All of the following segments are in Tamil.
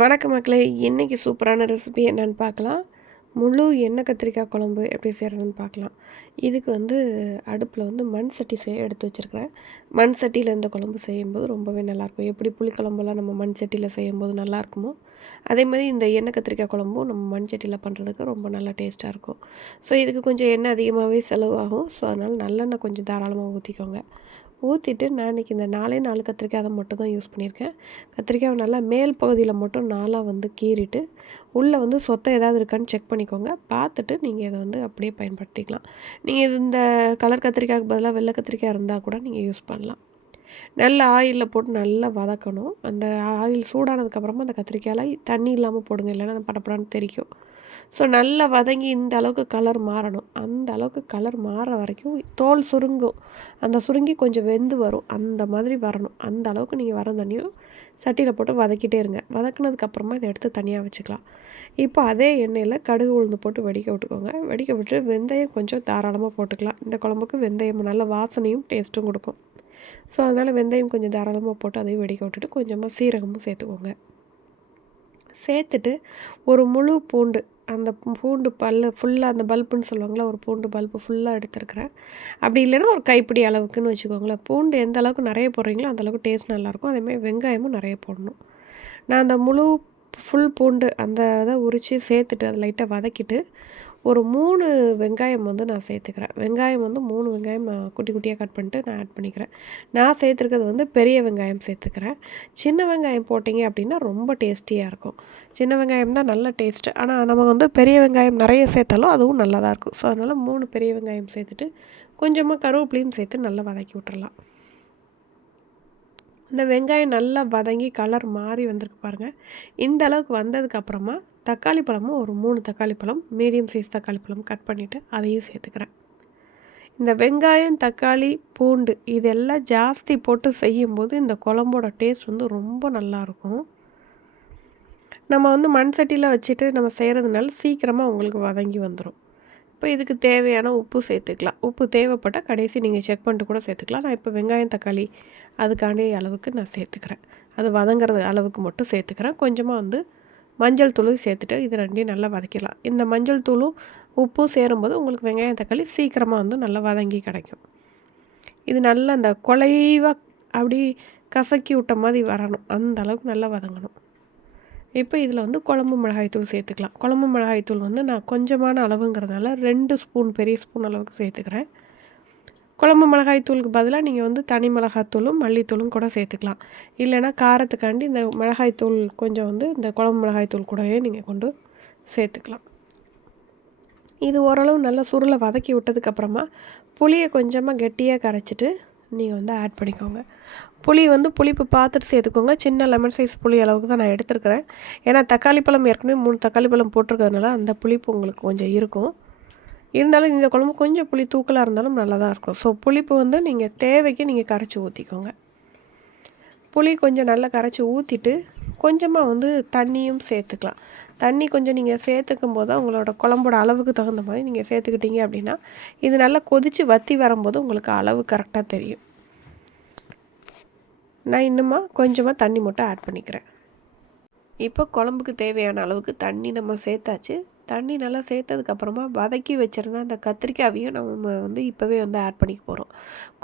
வணக்க மக்களே இன்றைக்கி சூப்பரான ரெசிபி என்னென்னு பார்க்கலாம். முழு எண்ணெய் கத்திரிக்காய் குழம்பு எப்படி செய்கிறதுன்னு பார்க்கலாம். இதுக்கு வந்து அடுப்பில் வந்து மண் சட்டி செய்ய எடுத்து வச்சுருக்கிறேன். மண் சட்டியில் இந்த குழம்பு செய்யும்போது ரொம்பவே நல்லாயிருக்கும். எப்படி புளிக்குழம்பெல்லாம் நம்ம மண் சட்டியில் செய்யும்போது நல்லாயிருக்குமோ அதே மாதிரி இந்த எண்ணெய் கத்திரிக்காய் குழம்பும் நம்ம மண் சட்டியில் பண்ணுறதுக்கு ரொம்ப நல்லா டேஸ்ட்டாக இருக்கும். ஸோ இதுக்கு கொஞ்சம் எண்ணெய் அதிகமாகவே செலவாகும் ஸோ அதனால் நல்லெண்ணெய் கொஞ்சம் தாராளமாக ஊற்றிக்கோங்க ஊற்றிட்டு நான் இன்றைக்கி இந்த நாலே நாலு கத்திரிக்காய் அதை மட்டும் தான் யூஸ் பண்ணியிருக்கேன். கத்திரிக்காய் நல்லா மேல் பகுதியில் மட்டும் நாளாக வந்து கீறிட்டு உள்ளே வந்து சொத்தை ஏதாவது இருக்கான்னு செக் பண்ணிக்கோங்க. பார்த்துட்டு நீங்கள் இதை வந்து அப்படியே பயன்படுத்திக்கலாம். நீங்கள் இது இந்த கலர் கத்திரிக்காய்க்கு பதிலாக வெள்ளை கத்திரிக்காய் இருந்தால் கூட நீங்கள் யூஸ் பண்ணலாம். நல்ல ஆயிலில் போட்டு நல்லா வதக்கணும். அந்த ஆயில் சூடானதுக்கப்புறமா அந்த கத்திரிக்காயில் தண்ணி இல்லாமல் போடுங்க இல்லைன்னா படப்படான்னு தெரிக்கும். ஸோ நல்லா வதங்கி இந்த அளவுக்கு கலர் மாறணும். அந்த அளவுக்கு கலர் மாற வரைக்கும் தோல் சுருங்கும். அந்த சுருங்கி கொஞ்சம் வெந்து வரும். அந்த மாதிரி வரணும். அந்த அளவுக்கு நீங்கள் வர தண்ணியும் சட்டியில் போட்டு வதக்கிட்டே இருங்க. வதக்குனதுக்கப்புறமா இதை எடுத்து தனியாக வச்சுக்கலாம். இப்போ அதே எண்ணெயில் கடுகு உளுந்து போட்டு வெடிக்க விட்டுக்கோங்க. வெடிக்க விட்டு வெந்தயம் கொஞ்சம் தாராளமாக போட்டுக்கலாம். இந்த குழம்புக்கு வெந்தயம் நல்ல வாசனையும் டேஸ்ட்டும் கொடுக்கும். ஸோ அதனால் வெந்தயம் கொஞ்சம் தாராளமாக போட்டு அதையும் வெடிக்க விட்டுட்டு கொஞ்சமாக சீரகமும் சேர்த்துக்கோங்க. சேர்த்துட்டு ஒரு முழு பூண்டு அந்த பூண்டு பல் ஃபுல்லாக அந்த பல்புன்னு சொல்லுவாங்களே ஒரு பூண்டு பல்பு ஃபுல்லாக எடுத்துருக்குறேன். அப்படி இல்லைன்னா ஒரு கைப்பிடி அளவுக்குன்னு வச்சுக்கோங்களேன். பூண்டு எந்த அளவுக்கு நிறைய போடுறீங்களோ அந்தளவுக்கு டேஸ்ட் நல்லாயிருக்கும். அதேமாதிரி வெங்காயமும் நிறைய போடணும். நான் அந்த முழு ஃபுல் பூண்டு அந்த இதை உரித்து சேர்த்துட்டு அதை லைட்டாக வதக்கிட்டு ஒரு மூணு வெங்காயம் வந்து நான் சேர்த்துக்கிறேன். வெங்காயம் வந்து மூணு வெங்காயம் நான் குட்டி குட்டியாக கட் பண்ணிட்டு நான் ஆட் பண்ணிக்கிறேன். நான் சேர்த்துருக்கிறது வந்து பெரிய வெங்காயம் சேர்த்துக்கிறேன். சின்ன வெங்காயம் போட்டிங்க அப்படின்னா ரொம்ப டேஸ்டியாக இருக்கும். சின்ன வெங்காயம் தான் நல்ல டேஸ்ட்டு ஆனால் நம்ம வந்து பெரிய வெங்காயம் நிறைய சேர்த்தாலும் அதுவும் நல்லா தான் இருக்கும். ஸோ அதனால் மூணு பெரிய வெங்காயம் சேர்த்துட்டு கொஞ்சமாக கருவேப்பிலையும் சேர்த்து நல்லா வதக்கி விட்டுறலாம். இந்த வெங்காயம் நல்லா வதங்கி கலர் மாறி வந்திருக்கு பாருங்கள் இந்த அளவுக்கு வந்ததுக்கப்புறமா தக்காளி பழமும் ஒரு மூணு தக்காளி பழம் மீடியம் சைஸ் தக்காளி பழம் கட் பண்ணிவிட்டு அதையும் சேர்த்துக்கிறேன். இந்த வெங்காயம் தக்காளி பூண்டு இதெல்லாம் ஜாஸ்தி போட்டு செய்யும்போது இந்த குழம்போட டேஸ்ட் வந்து ரொம்ப நல்லாயிருக்கும் நம்ம வந்து மண் சட்டியில் வச்சுட்டு நம்ம செய்கிறதுனால சீக்கிரமாக உங்களுக்கு வதங்கி வந்துடும் இப்போ இதுக்கு தேவையான உப்பு சேர்த்துக்கலாம். உப்பு தேவைப்பட்டால் கடைசி நீங்கள் செக் பண்ணிட்டு கூட சேர்த்துக்கலாம். நான் இப்போ வெங்காயம் தக்காளி அதுக்காண்டி அளவுக்கு நான் சேர்த்துக்கிறேன். அது வதங்குறது அளவுக்கு மட்டும் சேர்த்துக்கிறேன். கொஞ்சமாக வந்து மஞ்சள் தூளும் சேர்த்துட்டு இது ரெண்டையும் நல்லா வதக்கிடலாம். இந்த மஞ்சள் தூளும் உப்பும் சேரும்போது உங்களுக்கு வெங்காயம் தக்காளி சீக்கிரமாக வந்து நல்லா வதங்கி கிடைக்கும். இது நல்லா அந்த குலைவாக அப்படி கசக்கி விட்ட மாதிரி வரணும். அந்த அளவுக்கு நல்லா வதங்கணும். இப்போ இதில் வந்து குழம்பு மிளகாய்த்தூள் சேர்த்துக்கலாம். குழம்பு மிளகாய்த்தூள் வந்து நான் கொஞ்சமான அளவுங்கிறதுனால ரெண்டு ஸ்பூன் பெரிய ஸ்பூன் அளவுக்கு சேர்த்துக்கிறேன். குழம்பு மிளகாய்த்தூளுக்கு பதிலாக நீங்கள் வந்து தனி மிளகாய்த்தூளும் மல்லித்தூளும் கூட சேர்த்துக்கலாம். இல்லைனா காரத்துக்காண்டி இந்த மிளகாய்த்தூள் கொஞ்சம் வந்து இந்த குழம்பு மிளகாய்த்தூள் கூடவே நீங்கள் கொண்டு சேர்த்துக்கலாம். இது ஓரளவு நல்லா சுருளை வதக்கி விட்டதுக்கப்புறமா புளியை கொஞ்சமாக கெட்டியாக கரைச்சிட்டு நீங்கள் வந்து ஆட் பண்ணிக்கோங்க. புளி வந்து புளிப்பு பார்த்துட்டு சேர்த்துக்கோங்க. சின்ன லெமன் சைஸ் புளி அளவுக்கு தான் நான் எடுத்துருக்கிறேன். ஏன்னா தக்காளி பழம் ஏற்கனவே மூணு தக்காளி பழம் போட்டிருக்கிறதுனால அந்த புளிப்பு உங்களுக்கு கொஞ்சம் இருக்கும். இருந்தாலும் இந்த குழம்பு கொஞ்சம் புளி தூக்கலாக இருந்தாலும் நல்லா தான் இருக்கும். ஸோ புளிப்பு வந்து நீங்கள் தேவைக்கு நீங்கள் கரைச்சி ஊற்றிக்கோங்க புளி கொஞ்சம் நல்லா கரைச்சி ஊற்றிட்டு கொஞ்சமாக வந்து தண்ணியும் சேர்த்துக்கலாம். தண்ணி கொஞ்சம் நீங்கள் சேர்த்துக்கும் போது உங்களோட குழம்போட அளவுக்கு தகுந்த மாதிரி நீங்கள் சேர்த்துக்கிட்டீங்க அப்படின்னா இது நல்லா கொதித்து வற்றி வரும்போது உங்களுக்கு அளவு கரெக்டாக தெரியும். நான் இன்னுமா கொஞ்சமாக தண்ணி மட்டும் ஆட் பண்ணிக்கிறேன். இப்போ குழம்புக்கு தேவையான அளவுக்கு தண்ணி நம்ம சேர்த்தாச்சு. தண்ணி நல்லா சேர்த்ததுக்கப்புறமா வதக்கி வச்சுருந்தா அந்த கத்திரிக்காயையும் நம்ம வந்து இப்போவே வந்து ஆட் பண்ணிக்க போகிறோம்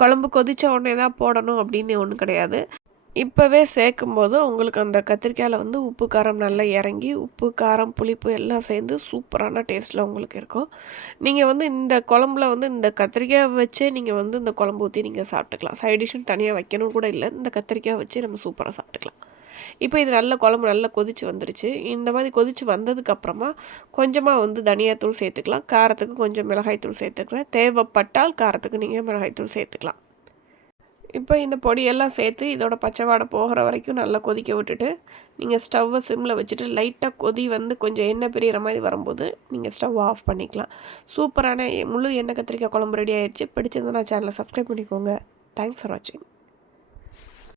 குழம்பு கொதித்த உடனே தான் போடணும் அப்படின்னு ஒன்றும் கிடையாது. இப்போவே சேர்க்கும்போது உங்களுக்கு அந்த கத்திரிக்காயில் வந்து உப்பு காரம் நல்லா இறங்கி உப்பு காரம் புளிப்பு எல்லாம் சேர்ந்து சூப்பரான டேஸ்ட்டில் உங்களுக்கு இருக்கும். நீங்கள் வந்து இந்த குழம்புல வந்து இந்த கத்திரிக்காய் வச்சே நீங்கள் வந்து இந்த குழம்பு ஊற்றி நீங்கள் சாப்பிட்டுக்கலாம். சைடிஷன் தனியாக வைக்கணும் கூட இல்லை. இந்த கத்திரிக்காய் வச்சு நம்ம சூப்பராக சாப்பிட்டுக்கலாம். இப்போ இது நல்ல குழம்பு நல்லா கொதித்து வந்துருச்சு. இந்த மாதிரி கொதித்து வந்ததுக்கப்புறமா கொஞ்சமாக வந்து தனியாத்தூள் சேர்த்துக்கலாம். காரத்துக்கு கொஞ்சம் மிளகாய்த்தூள் சேர்த்துக்கிறேன். தேவைப்பட்டால் காரத்துக்கு நீங்கள் மிளகாய்த்தூள் சேர்த்துக்கலாம். இப்போ இந்த பொடியெல்லாம் சேர்த்து இதோட பச்சை வாடை போகிற வரைக்கும் நல்லா கொதிக்க விட்டுட்டு நீங்கள் ஸ்டவ்வை சிம்மில் வச்சுட்டு லைட்டாக கொதி வந்து கொஞ்சம் எண்ணெய் பிரிகிற மாதிரி வரும்போது நீங்கள் ஸ்டவ் ஆஃப் பண்ணிக்கலாம். சூப்பரான முழு எண்ணெய் கத்திரிக்காய் குழம்பு ரெடி ஆயிடுச்சு. பிடிச்சிருந்தா சேனலை சப்ஸ்கிரைப் பண்ணிக்கோங்க. தேங்க்ஸ் ஃபார் வாட்சிங்